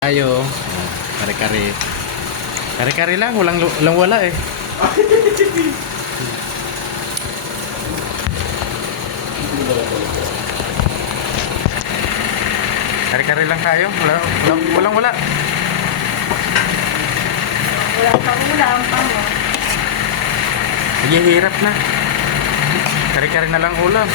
Tayo. Kare-kare. Kare-kare lang, walang wala eh. Kare-kare lang tayo, walang wala. Wala kang ulam pa mo. Sige, hirap na. Kare-kare na lang ulam.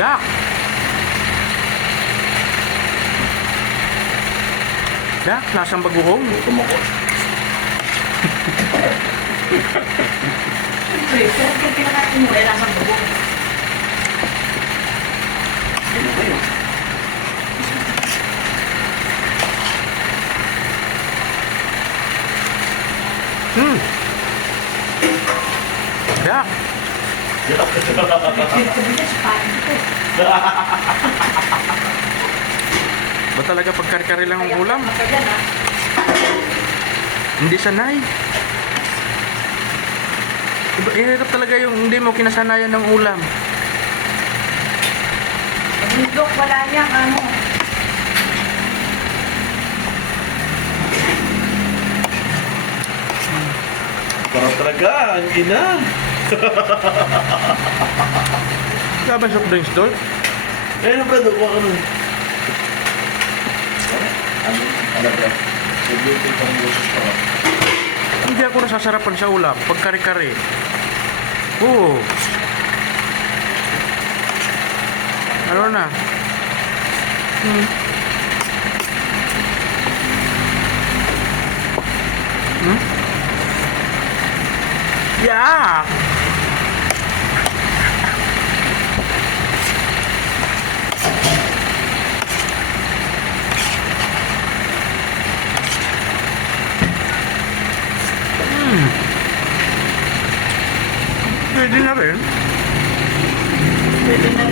Yak! Yak, lasang bagoong. Siyempre, pero kung pinakain mo, ay lasang bubo. Ano ba yun? Yak! Ba talaga pag kare-kare lang ang ulam? Hindi sanay. Hirap talaga yung hindi mo kinasanayan ng ulam. Bundok, wala niya, ano. Parang talaga, ang ina. Wala ba soft drinks doon? Eh, ano ba, nakuha ka nun? Ano ba? Subutin ka ng gusto pa. Hindi ako nasasarapan sa ulam pag kare-kare. Oo. Ano na? Yeah! Pwede na rin. Pwede na